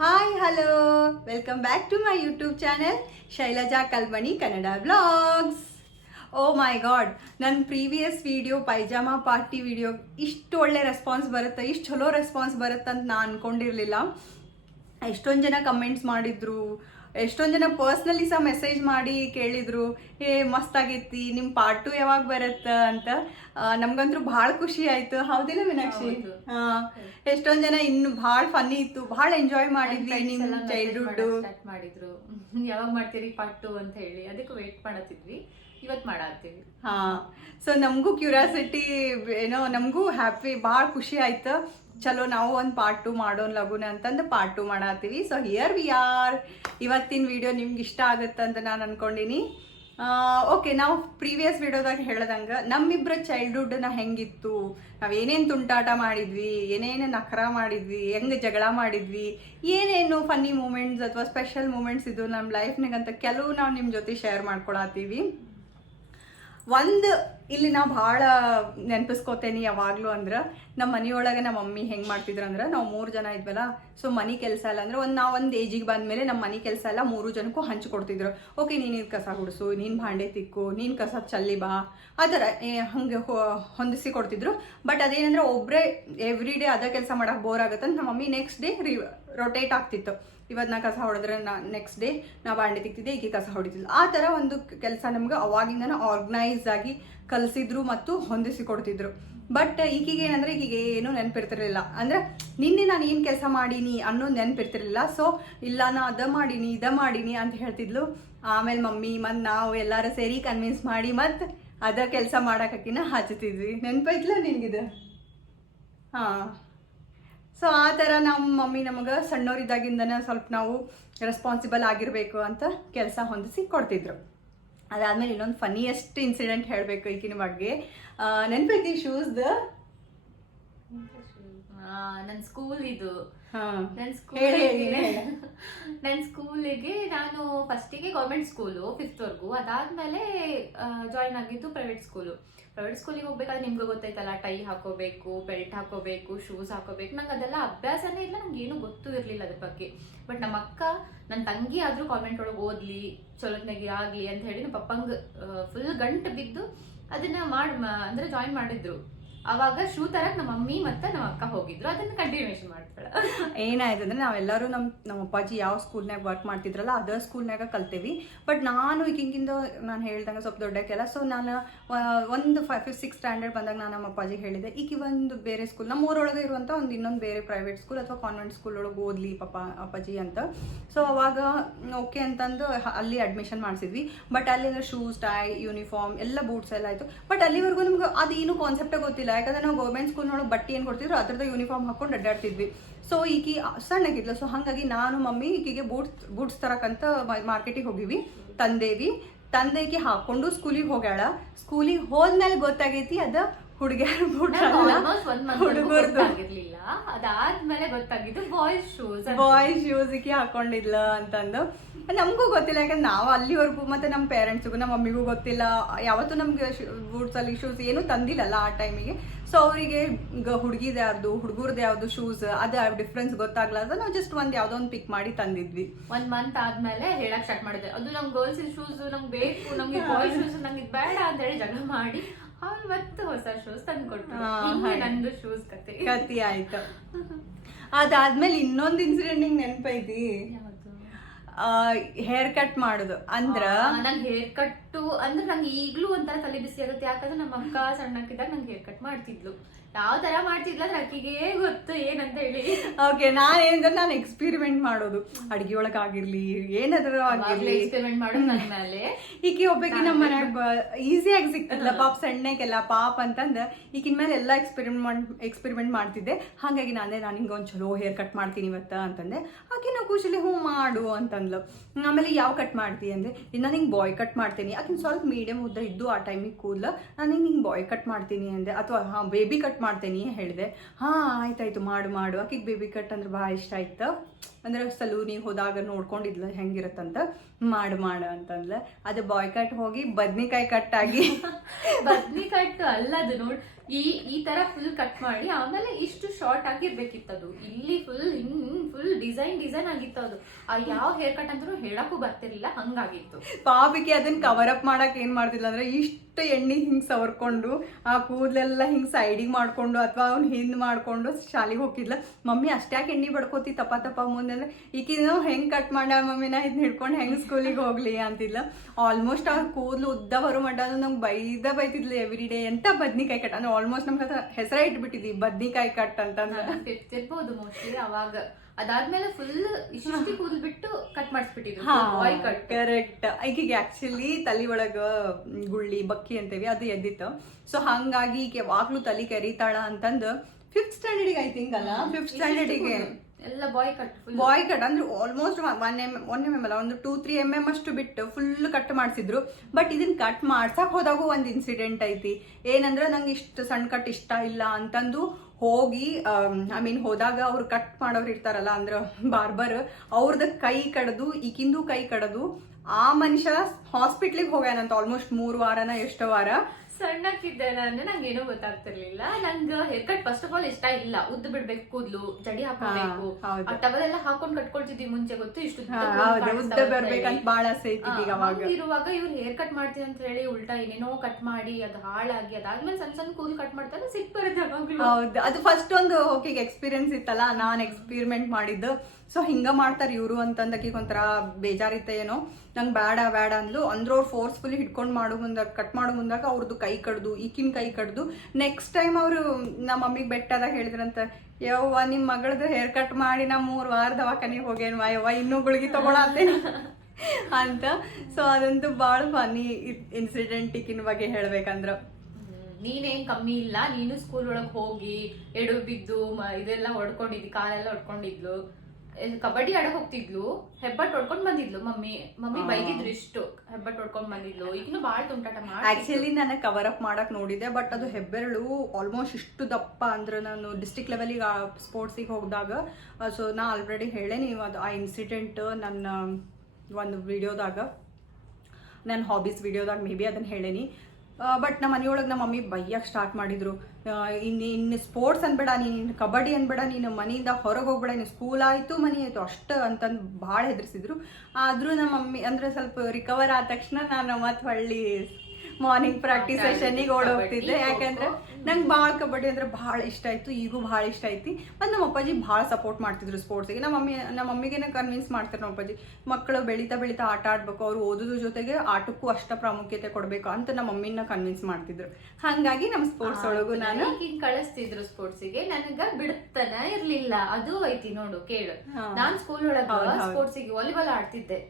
Hi hello welcome back to my YouTube channel Shailaja Kalmani Kannada blogs. Oh my god, ನನ್ನ previous video pyjama party video ಇಷ್ಟು ಒಳ್ಳೆ response ಬರುತ್ತೆ, ಇಷ್ಟು ಚಲೋ ರೆಸ್ಪಾನ್ಸ್ ಬರುತ್ತೆ ಅಂತ ನಾನು ಅಂದ್ಕೊಂಡಿರಲಿಲ್ಲ. ಎಷ್ಟೊಂದು ಜನ ಕಮೆಂಟ್ಸ್ ಮಾಡಿದ್ರು, ಎಷ್ಟೊಂದು ಜನ ಪರ್ಸ್ನಲಿ ಸಹ ಮೆಸೇಜ್ ಮಾಡಿ ಕೇಳಿದ್ರು, ಮಸ್ತ್ ಆಗೈತಿ, ನಿಮ್ಮ ಪಾರ್ಟ್ 2 ಯಾವಾಗ ಬರುತ್ತೆ ಅಂತ. ನಮ್ಗಂತೂ ಭಾಳ ಖುಷಿ ಆಯ್ತು, ಹೌದಿಲ್ಲ ಮೀನಾಕ್ಷಿ? ಎಷ್ಟೊಂದು ಜನ ಇನ್ನು ಭಾಳ ಫನ್ನಿ ಇತ್ತು, ಭಾಳ ಎಂಜಾಯ್ ಮಾಡಿದ್ವಿ. ನಿಮ್ಮ ಚೈಲ್ಡ್ಹುಡ್ ಮಾಡಿದ್ರು, ಯಾವಾಗ ಮಾಡ್ತೀರಿ ಪಾರ್ಟ್ 2 ಅಂತ ಹೇಳಿ, ಅದಕ್ಕೆ ವೇಟ್ ಮಾಡತ್ತಿದ್ವಿ. ಇವತ್ತು ಮಾಡತ್ತೀವಿ. ಸೊ ನಮಗೂ ಕ್ಯೂರಿಯಾಸಿಟಿ ಏನೋ, ನಮಗೂ ಹ್ಯಾಪಿ, ಭಾಳ ಖುಷಿ ಆಯ್ತು. ಚಲೋ ನಾವು ಒಂದು ಪಾರ್ಟ್ 2 ಮಾಡೋಣ ಲಗುನ ಅಂತಂದು ಪಾರ್ಟ್ 2 ಮಾಡತ್ತೀವಿ. So here we are. ಇವತ್ತಿನ ವಿಡಿಯೋ ನಿಮ್ಗೆ ಇಷ್ಟ ಆಗುತ್ತೆ ಅಂತ ನಾನು ಅನ್ಕೊಂಡಿನಿ. ಓಕೆ, ನಾವು ಪ್ರೀವಿಯಸ್ ವಿಡಿಯೋದಾಗ ಹೇಳ್ದಂಗೆ ನಮ್ಮಿಬ್ಬರ ಚೈಲ್ಡ್ಹುಡ್ನ ಹೆಂಗಿತ್ತು, ನಾವು ಏನೇನು ತುಂಟಾಟ ಮಾಡಿದ್ವಿ, ಏನೇನು ನಖರ ಮಾಡಿದ್ವಿ, ಹೆಂಗೆ ಜಗಳ ಮಾಡಿದ್ವಿ, ಏನೇನು ಫನ್ನಿ ಮೂಮೆಂಟ್ಸ್ ಅಥವಾ ಸ್ಪೆಷಲ್ ಮೂಮೆಂಟ್ಸ್ ಇದು ನಮ್ಮ ಲೈಫ್ನಾಗಂತ ಕೆಲವು ನಾವು ನಿಮ್ಮ ಜೊತೆ ಶೇರ್ ಮಾಡ್ಕೊಳತ್ತೀವಿ. ಒಂದು ಇಲ್ಲಿ ನಾವು ಭಾಳ ನೆನಪಿಸ್ಕೋತೇನೆ ಯಾವಾಗಲೂ ಅಂದ್ರೆ, ನಮ್ಮ ಮನೆಯೊಳಗೆ ನಮ್ಮ ಮಮ್ಮಿ ಹೆಂಗೆ ಮಾಡ್ತಿದ್ರು ಅಂದ್ರೆ, ನಾವು 3 ಜನ ಇದ್ವಲ್ಲ. ಸೊ ಮನೆ ಕೆಲಸ ಎಲ್ಲ ಅಂದ್ರೆ ನಾವು ಒಂದು ಏಜಿಗೆ ಬಂದಮೇಲೆ ನಮ್ಮ ಮನೆ ಕೆಲಸ ಎಲ್ಲ 3 ಜನಕ್ಕೂ ಹಂಚ್ಕೊಡ್ತಿದ್ರು. ಓಕೆ, ನೀನು ಇದು ಕಸ ಹುಡಿಸು, ನೀನು ಭಾಂಡೆ ತಿಕ್ಕು, ನೀನು ಕಸ ಚಲ್ಲಿ ಬಾ, ಆ ಥರ ಹಂಗೆ ಹೊಂದಿಸಿ ಕೊಡ್ತಿದ್ರು. ಬಟ್ ಅದೇನಂದ್ರೆ ಒಬ್ಬರೇ ಎವ್ರಿ ಡೇ ಅದೇ ಕೆಲಸ ಮಾಡೋಕೆ ಬೋರ್ ಆಗುತ್ತೆ ಅಂತ ನಮ್ಮ ಮಮ್ಮಿ ನೆಕ್ಸ್ಟ್ ಡೇ ರೊಟೇಟ್ ಆಗ್ತಿತ್ತು. ಇವತ್ತು ನಾ ಕಸ ಹೊಡೆದ್ರೆ ನೆಕ್ಸ್ಟ್ ಡೇ ನಾ ಬಾಂಡೆ ತಿಕ್ತಿದ್ದೆ, ಈಕೆ ಕಸ ಹೊಡಿತಿದ್ಲು. ಆ ಥರ ಒಂದು ಕೆಲಸ ನಮ್ಗೆ ಅವಾಗಿಂದನೇ ಆರ್ಗನೈಸ್ ಆಗಿ ಕಲಿಸಿದ್ರು ಮತ್ತು ಹೊಂದಿಸಿ ಕೊಡ್ತಿದ್ರು. ಬಟ್ ಈಕೆಗೆ ಏನಂದ್ರೆ, ಈಕೆಗೆ ಏನೂ ನೆನಪಿರ್ತಿರ್ಲಿಲ್ಲ. ಅಂದ್ರೆ ನಿನ್ನೆ ನಾನು ಏನು ಕೆಲಸ ಮಾಡೀನಿ ಅನ್ನೋದು ನೆನಪಿರ್ತಿರ್ಲಿಲ್ಲ. ಸೊ ಇಲ್ಲ, ನಾ ಅದ ಮಾಡೀನಿ ಅಂತ ಹೇಳ್ತಿದ್ಲು. ಆಮೇಲೆ ಮಮ್ಮಿ ಮತ್ತು ನಾವು ಎಲ್ಲರೂ ಸೇರಿ ಕನ್ವಿನ್ಸ್ ಮಾಡಿ ಮತ್ತು ಅದ ಕೆಲಸ ಮಾಡೋಕಕ್ಕಿನ ಹಚ್ಚುತ್ತಿದ್ವಿ. ನೆನಪೈತ್ಲ ನಿನ್ಗಿದು? ಹಾಂ. ಸೊ ಆ ಥರ ನಮ್ಮ ಮಮ್ಮಿ ನಮಗೆ ಸಣ್ಣವರಿದ್ದಾಗಿಂದನೇ ಸ್ವಲ್ಪ ನಾವು ರೆಸ್ಪಾನ್ಸಿಬಲ್ ಆಗಿರಬೇಕು ಅಂತ ಕೆಲಸ ಹೊಂದಿಸಿ ಕೊಡ್ತಿದ್ರು. ಅದಾದಮೇಲೆ ಇನ್ನೊಂದು ಫನ್ನಿಯೆಸ್ಟ್ ಇನ್ಸಿಡೆಂಟ್ ಹೇಳಬೇಕು ಈಗಿನ ಬಗ್ಗೆ. ನೆನಪೈತಿ ಶೂಸ್ದು? ನನ್ನ ಸ್ಕೂಲ್ ಇದು. ನನ್ನ ಸ್ಕೂಲಿಗೆ ನಾನು ಫಸ್ಟಿಗೆ ಗೌರ್ಮೆಂಟ್ ಸ್ಕೂಲು 5th ವರೆಗೂ, ಅದಾದ್ಮೇಲೆ ಜಾಯಿನ್ ಆಗಿದ್ದು ಪ್ರೈವೇಟ್ ಸ್ಕೂಲಿಗೆ ಹೋಗ್ಬೇಕಾದ್ರೆ ನಿಮ್ಗೆ ಗೊತ್ತೈತಲ್ಲ, ಟೈ ಹಾಕೋಬೇಕು, ಬೆಲ್ಟ್ ಹಾಕೋಬೇಕು, ಶೂಸ್ ಹಾಕೋಬೇಕು. ನಂಗೆ ಅದೆಲ್ಲ ಅಭ್ಯಾಸನೇ ಇಲ್ಲ, ನಂಗೆ ಏನೂ ಗೊತ್ತೂ ಇರಲಿಲ್ಲ ಅದ್ರ ಬಗ್ಗೆ. ಬಟ್ ನಮ್ಮ ಅಕ್ಕ, ನನ್ನ ತಂಗಿ ಆದರೂ ಕಾನ್ವೆಂಟ್ ಒಳಗೆ ಓದ್ಲಿ, ಚಲೋತ್ನಾಗಿ ಆಗಲಿ ಅಂತ ಹೇಳಿ ನಮ್ಮ ಪಪ್ಪಂಗೆ ಫುಲ್ ಗಂಟು ಬಿದ್ದು ಅದನ್ನ ಅಂದ್ರೆ ಜಾಯಿನ್ ಮಾಡಿದ್ರು. ಅವಾಗ ಶೂ ತರಕ್ ನಮ್ಮ ಮಮ್ಮಿ ಮತ್ತೆ ನಮ್ಮ ಅಕ್ಕ ಹೋಗಿದ್ರು, ಅದನ್ನ ಕಂಟಿನ್ಯೂಷನ್ ಮಾಡ್ತಾಳೆ. ಏನಾಯ್ತು ಅಂದ್ರೆ, ನಾವೆಲ್ಲರೂ ನಮ್ಮ ಅಪ್ಪಾಜಿ ಯಾವ ಸ್ಕೂಲ್ನಾಗ ವರ್ಕ್ ಮಾಡ್ತಿದ್ರಲ್ಲ ಅದೇ ಸ್ಕೂಲ್ನಾಗ ಕಲ್ತೇವಿ. ಬಟ್ ನಾನು ಈಗಿಂದ ನಾನು ಹೇಳ್ದಂಗೆ ಸ್ವಲ್ಪ ದೊಡ್ಡಕ್ಕೆಲ್ಲ. ಸೊ ನಾನು ಒಂದು 5th 6th ಸ್ಟ್ಯಾಂಡರ್ಡ್ ಬಂದಾಗ ನಾನು ನಮ್ಮ ಅಪ್ಪಾಜಿಗೆ ಹೇಳಿದೆ, ಈಗ ಒಂದು ಬೇರೆ ಸ್ಕೂಲ್, ನಮ್ಮ ಊರೊಳಗೆ ಇರುವಂಥ ಇನ್ನೊಂದು ಬೇರೆ ಪ್ರೈವೇಟ್ ಸ್ಕೂಲ್ ಅಥವಾ ಕಾನ್ವೆಂಟ್ ಸ್ಕೂಲ್ ಒಳಗೆ ಓದ್ಲಿ ಅಪ್ಪಾಜಿ ಅಂತ. ಸೊ ಅವಾಗ ಓಕೆ ಅಂತಂದು ಅಲ್ಲಿ ಅಡ್ಮಿಷನ್ ಮಾಡಿಸಿದ್ವಿ. ಬಟ್ ಅಲ್ಲಿ ಶೂಸ್, ಟೈ, ಯೂನಿಫಾರ್ಮ್ ಎಲ್ಲ ಬೂಟ್ಸ್ ಎಲ್ಲ ಆಯಿತು. ಬಟ್ ಅಲ್ಲಿವರೆಗೂ ನಮ್ಗೆ ಅದು ಏನೂ ಕಾನ್ಸೆಪ್ಟೇ ಗೊತ್ತಿಲ್ಲ. ಯಾಕಂದ್ರೆ ನಾವು ಗೌರ್ಮೆಂಟ್ ಸ್ಕೂಲ್ನೊಳಗೆ ಬಟ್ಟೆ ಏನು ಕೊಡ್ತಿದ್ರು ಅದ್ರದ್ದು ಯೂನಿಫಾರ್ಮ್ ಹಾಕೊಂಡು ಅಡ್ಡಾಡ್ತಿದ್ವಿ. ಸೊ ಈಕಿ ಸಣ್ಣಗಿದ್ಲು. ಸೊ ಹಾಗಾಗಿ ನಾನು ಮಮ್ಮಿ ಈಕಿಗೆ ಬೂಟ್ಸ್ ತರಕಂತ ಮಾರ್ಕೆಟಿಗೆ ಹೋಗಿವಿ, ತಂದೇಕಿ ಹಾಕೊಂಡು ಸ್ಕೂಲಿಗೆ ಹೋಗ್ಯಾಳ. ಸ್ಕೂಲಿಗೆ ಹೋದ್ಮೇಲೆ ಗೊತ್ತಾಗೈತಿ ಅದ ಹುಡುಗಿಯರ ಬೂಟ್ ಹುಡುಗರ್ದು. ಅದಾದ್ಮೇಲೆ ಗೊತ್ತಾಗಿದ್ದು ಬಾಯ್ಸ್ ಶೂಸ್ ಈಕಿ ಹಾಕೊಂಡಿದ್ಲ ಅಂತಂದು. ನಮಗೂ ಗೊತ್ತಿಲ್ಲ, ಯಾಕಂದ್ರೆ ನಾವು ಅಲ್ಲಿವರೆಗೂ ಮತ್ತೆ ನಮ್ಮ ಪೇರೆಂಟ್ಸಿಗೂ ನಮ್ಮ ಮಮ್ಮಿಗೂ ಗೊತ್ತಿಲ್ಲ. ಯಾವತ್ತೂ ನಮ್ಗೆ ಬೂಟ್ಸ್ ಅಲ್ಲಿ ಶೂಸ್ ಏನು ತಂದಿಲ್ಲಲ್ಲ ಆ ಟೈಮಿಗೆ. ಸೊ ಅವರಿಗೆ ಹುಡುಗಿದ ಯಾರ್ದು ಹುಡುಗರ್ದು ಯಾವ್ದು ಶೂಸ್ ಅದು ಡಿಫ್ರೆನ್ಸ್ ಗೊತ್ತಾಗ್ಲಾರ್ದ ನಾವು ಜಸ್ಟ್ ಯಾವುದೋ ಒಂದು ಪಿಕ್ ಮಾಡಿ ತಂದಿದ್ವಿ. 1 ಮಂತ್ ಆದ್ಮೇಲೆ ಹೇಳಕ್ ಸ್ಟಾರ್ಟ್ ಮಾಡಿದೆ, ಅದು ನಮ್ ಗರ್ಲ್ಸ್ ಶೂಸ್ ನಮ್ಗೆ ಬೇಕು, ನಮ್ಗೆ ಬಾಯ್ಸ್ ಶೂಸ್ ನಂಗೆ ಬೇಡ ಅಂತ ಹೇಳಿ ಜಗಳ ಮಾಡಿ ಮತ್ತೆ ಹೊಸ ಶೂಸ್ ತಂದ್ಕೊಟ್ರು. ನಂದು ಶೂಸ್ ಕತ್ತಿ ಆಯ್ತು. ಅದಾದ್ಮೇಲೆ ಇನ್ನೊಂದು ಇನ್ಸಿಡೆಂಟ್ ನೆನಪೈತಿ, ಹೇರ್ ಕಟ್ ಮಾಡುದು. ಅಂದ್ರ ನಂಗೆ ಹೇರ್ ಕಟ್ ಅಂದ್ರೆ ನಂಗೆ ಈಗ್ಲೂ ಒಂಥರ ತಲೆ ಬಿಸಿ ಆಗುತ್ತೆ. ಯಾಕಂದ್ರೆ ನಮ್ಮ ಅಕ್ಕ ಸಣ್ಣಕ್ಕಿದ್ದಾಗ ನಂಗೆ ಹೇರ್ ಕಟ್ ಮಾಡ್ತಿದ್ಲು. ಯಾವ ತರ ಮಾಡ್ತಿದ್ಲ ಅಂದ್ರೆ ಅಕ್ಕಿಗೆ ಗೊತ್ತು ಏನಂತ ಹೇಳಿ. ಓಕೆ, ನಾನು ಎಕ್ಸ್ಪೆರಿಮೆಂಟ್ ಮಾಡೋದು, ಅಡ್ಗೆ ಒಳಗ್ ಆಗಿರ್ಲಿ ಏನಾದ್ರೂ ಆಗಿರ್ಲಿ ಎಕ್ಸ್ಪೆರಿಮೆಂಟ್ ಮಾಡೋದು ನನ್ನ ಮೇಲೆ. ಈಕಿ ಒಬ್ಬಾಕಿ ನಮ್ಮ ಮನ್ಯಾಗ ಈಸಿಯಾಗಿ ಸಿಕ್ತಲ್ಲ ಪಾಪ್, ಸಣ್ಣಕ್ಕೆಲ್ಲ ಪಾಪ್ ಅಂತಂದ ಈಕಿನ ಮೇಲೆ ಎಲ್ಲ ಎಕ್ಸ್ಪೆರಿಮೆಂಟ್ ಮಾಡ್ತಿದ್ದೆ. ಹಾಗಾಗಿ ನಾನು ಹಿಂಗೆ ಒಂದು ಚಲೋ ಹೇರ್ ಕಟ್ ಮಾಡ್ತೀನಿ ಇವತ್ತ ಅಂತಂದೆ. ಆಕೆ ನಾವು ಖುಷಿಲಿ ಹ್ಞೂ ಮಾಡು ಅಂತಂದ್ಲು. ಆಮೇಲೆ ಯಾವ ಕಟ್ ಮಾಡ್ತೀವಿ ಅಂದ್ರೆ, ನಾನು ಹಿಂಗೆ ಬಾಯ್ ಕಟ್ ಮಾಡ್ತೀನಿ. ಆಕಿನ ಸ್ವಲ್ಪ ಮೀಡಿಯಮ್ ಉದ್ದ ಇದ್ದು ಆ ಟೈಮಿಗೆ ಕೂದಲು, ನಾನು ಹಿಂಗೆ ಬಾಯ್ ಕಟ್ ಮಾಡ್ತೀನಿ ಅಂದೆ. ಅಥವಾ ಬೇಬಿ ಕಟ್ ಮಾಡ್ತೇನೆ ಹೇಳಿದೆ. ಆಯ್ತಾಯ್ತು ಮಾಡು. ಆಕಿಗೆ ಬೇಬಿ ಕಟ್ ಅಂದ್ರೆ ಭಾಳ ಇಷ್ಟ ಆಯ್ತು. ಅಂದ್ರೆ ಸಲೂನಿಗೆ ಹೋದಾಗ ನೋಡ್ಕೊಂಡಿದ್ಲು ಹೆಂಗಿರತ್ತಂತ. ಮಾಡು ಅಂತಂದ್ಲ. ಅದು ಬಾಯ್ ಕಟ್ ಹೋಗಿ ಬದ್ನಿಕಾಯಿ ಕಟ್ ಆಗಿ ಬದ್ನಿ ಕಟ್ ಅಲ್ಲ ಅದು. ನೋಡಿ ಈ ತರ ಫುಲ್ ಕಟ್ ಮಾಡಿ ಆಮೇಲೆ ಇಷ್ಟು ಶಾರ್ಟ್ ಆಗಿರ್ಬೇಕಿತ್ತು ಅದು. ಇಲ್ಲಿ ಫುಲ್ ಡಿಸೈನ್ ಆಗಿತ್ತು ಅದು. ಆ ಯಾವ ಹೇರ್ ಕಟ್ ಅಂದ್ರೂ ಹೇಳಕ್ಕೂ ಬರ್ತಿರ್ಲಿಲ್ಲ, ಹಂಗಾಗಿತ್ತು. ಪಾಪಿಗೆ ಅದನ್ನ ಕವರ್ ಅಪ್ ಮಾಡಕ್ ಏನ್ ಮಾಡ್ತಿಲ್ಲ ಅಂದ್ರೆ ಇಷ್ಟು ಎಣ್ಣೆ ಹಿಂಗ್ ಸವರ್ಕೊಂಡು ಆ ಕೂದಲೆಲ್ಲ ಹಿಂಗ್ ಸೈಡಿಗೆ ಮಾಡ್ಕೊಂಡು ಅಥವಾ ಅವ್ನು ಹಿಂದ್ ಮಾಡ್ಕೊಂಡು ಶಾಲೆಗೆ ಹೋಗಿದ್ಲ. ಮಮ್ಮಿ ಅಷ್ಟ್ಯಾಕೆ ಎಣ್ಣೆ ಬಡ್ಕೋತಿ ತಪ್ಪ ಮುಂದೆ ಅಂದ್ರೆ ಈಕಿನ ಹೆಂಗ್ ಕಟ್ ಮಾಡ ಮಮ್ಮಿನ ಇದನ್ನ ಹಿಡ್ಕೊಂಡು ಹೆಂಗ್ ಸ್ಕೂಲಿಗೆ ಹೋಗ್ಲಿ ಅಂತಿಲ್ಲ. ಆಲ್ಮೋಸ್ಟ್ ಆ ಕೂದಲು ಉದ್ದ ಬರೋ ಮಟ್ಟ ನಂಗೆ ಬೈತಿದ್ಲು ಎವ್ರಿ ಡೇ. ಎಂತ ಬದ್ನಿಕಾಯಿ ಕಟ್ ಅಂದ್ರೆ ಆಲ್ಮೋಸ್ಟ್ ನಮ್ಗೆ ಹೆಸರೇ ಇಟ್ಬಿಟ್ಟಿದ್ವಿ ಬದ್ನಿಕಾಯಿ ಕಟ್ ಅಂತಂದ್ರೆ. ಫಿಫ್ತ್ ಇರ್ಬೋದು ಮೋಸ್ಟ್ಲಿ ಅವಾಗ. ಅದಾದ್ಮೇಲೆ ಫುಲ್ ಇಷ್ಟು ಕೂದಲು ಬಿಟ್ಟು ಕಟ್ ಮಾಡಿಸ್ಬಿಟ್ಟಿದ್ರು. ಕರೆಕ್ಟ್. ಈಗಿಗೆ ಆಕ್ಚುಲಿ ತಲೆ ಒಳಗ ಗುಳ್ಳಿ ಬಕ್ಕಿ ಅಂತೇವಿ ಅದು ಎದ್ದಿತ್ತು. ಸೊ ಹಂಗಾಗಿ ಈಗ ಯಾವಾಗ್ಲೂ ತಲೆ ಕೆರಿತಾಳ ಅಂತಂದು 5th ಸ್ಟ್ಯಾಂಡರ್ಡಿಗೆ ಐ ಥಿಂಕ್ ಅಲ್ಲ 5th ಸ್ಟ್ಯಾಂಡರ್ಡಿಗೆ ಎಲ್ಲ ಬಾಯ್ ಕಟ್ ಅಂದ್ರೆ ಆಲ್ಮೋಸ್ಟ್ 1 mm ಅಲ್ಲ, ಒಂದು 2-3 mm ಅಷ್ಟು ಬಿಟ್ಟು ಫುಲ್ ಕಟ್ ಮಾಡಿಸಿದ್ರು. ಬಟ್ ಇದನ್ನ ಕಟ್ ಮಾಡ್ಸಕ್ ಹೋದಾಗೂ ಒಂದ್ ಇನ್ಸಿಡೆಂಟ್ ಐತಿ. ಏನಂದ್ರೆ ನಂಗೆ ಇಷ್ಟು ಸಣ್ಣ ಕಟ್ ಇಷ್ಟ ಇಲ್ಲ ಅಂತಂದು ಹೋಗಿ ಹೋದಾಗ ಅವ್ರು ಕಟ್ ಮಾಡೋರು ಇರ್ತಾರಲ್ಲ ಅಂದ್ರೆ ಬಾರ್ಬರ್, ಅವ್ರದ್ದು ಕೈ ಕಡ್ದು ಈಕಿಂದು ಕೈ ಕಡ್ದು ಆ ಮನುಷ್ಯ ಹಾಸ್ಪಿಟ್ಲಿಗೆ ಹೋಗ್ಯಾನಂತ. ಆಲ್ಮೋಸ್ಟ್ 3 ವಾರನ ಎಷ್ಟೋ ವಾರ. ಸಣ್ಣಕ್ಕಿದ್ದೆ ನಾನು, ನಂಗೇನೋ ಗೊತ್ತಾಗ್ತಿರ್ಲಿಲ್ಲ. ನಂಗೆ hair cut first of all ಇಷ್ಟ ಇಲ್ಲ. ಉದ್ದ ಬಿಡ್ಬೇಕು ಕೂದ್ಲು, ಜಡಿ ಹಾಕೋಬೇಕು, ಟವಲ್ ಎಲ್ಲ ಹಾಕೊಂಡ್ ಕಟ್ಕೊಳ್ತಿದ್ವಿ ಮುಂಚೆ, ಗೊತ್ತು ಇಷ್ಟು ಉದ್ದ ಬರ್ಬೇಕಂತ ಬಾಳ ಆಸೆ ಐತಿ. ಇರುವಾಗ ಇವ್ರು ಹೇರ್ ಕಟ್ ಮಾಡ್ತೀವಿ ಅಂತ ಹೇಳಿ ಉಲ್ಟಾ ಏನೇನೋ ಕಟ್ ಮಾಡಿ ಅದು ಹಾಳಾಗಿ ಅದಾದ್ಮೇಲೆ ಸಣ್ಣ ಕೂದಲು ಕಟ್ ಮಾಡ್ತಾರೆ, ಸಿಕ್ ಬರುತ್ತೆ. ಹೌದು, ಅದು ಫಸ್ಟ್ ಒಂದು ಹೋಗಿ ಎಕ್ಸ್ಪೀರಿಯನ್ಸ್ ಇತ್ತಲ್ಲ, ನಾನ್ ಎಕ್ಸ್ಪೀರಿಮೆಂಟ್ ಮಾಡಿದ್ದು. ಸೊ ಹಿಂಗ ಮಾಡ್ತಾರೆ ಇವ್ರು ಅಂತಂದಕೀಗ ಒಂಥರ ಬೇಜಾರಿತ್ತ ಏನೋ. ನಂಗೆ ಬೇಡ ಅಂದ್ಲು. ಅವ್ರು ಫೋರ್ಸ್ಫುಲಿ ಹಿಡ್ಕೊಂಡು ಕಟ್ ಮಾಡೋ ಮುಂದಾಗ ಅವ್ರದ್ದು ಕೈ ಕಡ್ದು ಈಕಿನ ಕೈ ಕಡ್ದು. ನೆಕ್ಸ್ಟ್ ಟೈಮ್ ಅವರು ನಮ್ಮ ಮಮ್ಮಿಗೆ ಬೆಟ್ಟದಾಗ ಹೇಳಿದ್ರಂತ, ಯವ್ವ ನಿಮ್ ಮಗಳದ್ದು ಹೇರ್ ಕಟ್ ಮಾಡಿ ನಾ 3 ವಾರ ದವಾಖಾನಿಗೆ ಹೋಗೇನ್ವಾ, ಯವ್ವ ಇನ್ನೂ ಗುಳಿಗೆ ತಗೊಳತ್ತೇನೆ ಅಂತ. ಸೊ ಅದಂತೂ ಭಾಳ ಫನಿ ಇನ್ಸಿಡೆಂಟ್ ಈಕಿನ ಬಗ್ಗೆ ಹೇಳ್ಬೇಕಂದ್ರ. ನೀನೇನ್ ಕಮ್ಮಿ ಇಲ್ಲ, ನೀನು ಸ್ಕೂಲ್ ಒಳಗ್ ಹೋಗಿ ಎಡು ಬಿದ್ದು ಇದೆಲ್ಲ ಹೊಡ್ಕೊಂಡಿದ್ವಿ, ಕಾಲೆಲ್ಲ ಹೊಡ್ಕೊಂಡಿದ್ಲು. ಕಬಡ್ಡಿ ಆಡಕ್ ಹೋಗ್ತಿದ್ಲು, ಹೆಬ್ಬಟ್ ಹೊಡ್ಕೊಂಡ್ ಬಂದಿದ್ಲು. ಮಮ್ಮಿ ಬೈದಿದ್ರು ಇಷ್ಟು ಹೆಬ್ಬಟ್ ಹೊಡ್ಕೊಂಡ್ ಬಂದಿದ್ಲು. ಈಗಿನ ಬಾಳ ತುಂಟಾಟ ಮಾಡಿ ಆಕ್ಚುಲಿ ನಾನು ಕವರ್ ಅಪ್ ಮಾಡಕ್ ನೋಡಿದೆ, ಬಟ್ ಅದು ಹೆಬ್ಬೆರಳು ಆಲ್ಮೋಸ್ಟ್ ಇಷ್ಟು ದಪ್ಪ ಅಂದ್ರೆ ನಾನು ಡಿಸ್ಟ್ರಿಕ್ಟ್ ಲೆವೆಲಿಗೆ ಸ್ಪೋರ್ಟ್ಸಿಗೆ ಹೋಗಿದಾಗ. ಸೊ ನಾ ಆಲ್ರೆಡಿ ಹೇಳೇನಿ ಅದು ಆ ಇನ್ಸಿಡೆಂಟ್ ನನ್ನ ಒಂದು ವಿಡಿಯೋದಾಗ, ನನ್ನ ಹಾಬೀಸ್ ವಿಡಿಯೋದಾಗ ಮೇ ಬಿ ಅದನ್ನ ಹೇಳೇನಿ. ಬಟ್ ನಮ್ಮ ಮನೆಯೊಳಗೆ ನಮ್ಮ ಮಮ್ಮಿ ಬೈಯಕ್ಕೆ ಸ್ಟಾರ್ಟ್ ಮಾಡಿದ್ರು. ಇನ್ನು ಸ್ಪೋರ್ಟ್ಸ್ ಅನ್ಬೇಡ, ನೀನು ಕಬಡ್ಡಿ ಅನ್ಬೇಡ, ನೀನು ಮನೆಯಿಂದ ಹೊರಗೆ ಹೋಗ್ಬೇಡ, ನೀನು ಸ್ಕೂಲ್ ಆಯಿತು ಮನೆ ಆಯಿತು ಅಷ್ಟು ಅಂತಂದು ಭಾಳ ಹೆದರ್ಸಿದ್ರು. ಆದರೂ ನಮ್ಮ ಮಮ್ಮಿ ಅಂದರೆ ಸ್ವಲ್ಪ ರಿಕವರ್ ಆದ ತಕ್ಷಣ ನಾನು ಮತ್ತೆ ಹೊಳ್ಳಿ ಮಾರ್ನಿಂಗ್ ಪ್ರಾಕ್ಟೀಸ್ ಸೆಷನ್ನಿಗೆ ಓಡೋಗ್ತಿದ್ದೆ. ಯಾಕಂದ್ರೆ ನಂಗೆ ಭಾಳ ಕಬಡ್ಡಿ ಅಂದ್ರೆ ಭಾಳ ಇಷ್ಟ ಆಯ್ತು, ಈಗೂ ಭಾಳ ಇಷ್ಟ ಐತಿ. ಮತ್ತು ನಮ್ಮ ಅಪ್ಪಾಜಿ ಭಾಳ ಸಪೋರ್ಟ್ ಮಾಡ್ತಿದ್ರು ಸ್ಪೋರ್ಟ್ಸಿಗೆ. ನಮ್ಮ ಮಮ್ಮಿಗೆ ಕನ್ವಿನ್ಸ್ ಮಾಡ್ತಾರೆ ನಮ್ಮ ಅಪ್ಪಾಜಿ, ಮಕ್ಕಳು ಬೆಳೀತಾ ಆಟ ಆಡ್ಬೇಕು, ಅವ್ರು ಓದೋದ್ರ ಜೊತೆಗೆ ಆಟಕ್ಕೂ ಅಷ್ಟ ಪ್ರಾಮುಖ್ಯತೆ ಕೊಡಬೇಕು ಅಂತ ನಮ್ಮ ಮಮ್ಮಿನ ಕನ್ವಿನ್ಸ್ ಮಾಡ್ತಿದ್ರು. ಹಾಗಾಗಿ ನಮ್ಮ ಸ್ಪೋರ್ಟ್ಸ್ ಒಳಗೂ ನಾನು ಕಳಿಸ್ತಿದ್ರು ಸ್ಪೋರ್ಟ್ಸಿಗೆ. ನನಗ ಬಿಡ್ತನ ಇರ್ಲಿಲ್ಲ. ಅದು ಐತಿ ನೋಡು ಕೇಳು. ನಾನ್ ಸ್ಕೂಲ್ ಒಳಗ ಸ್ಪೋರ್ಟ್ಸಿಗೆ ವಾಲಿಬಾಲ್ ಆಡ್ತಿದ್ದೆ.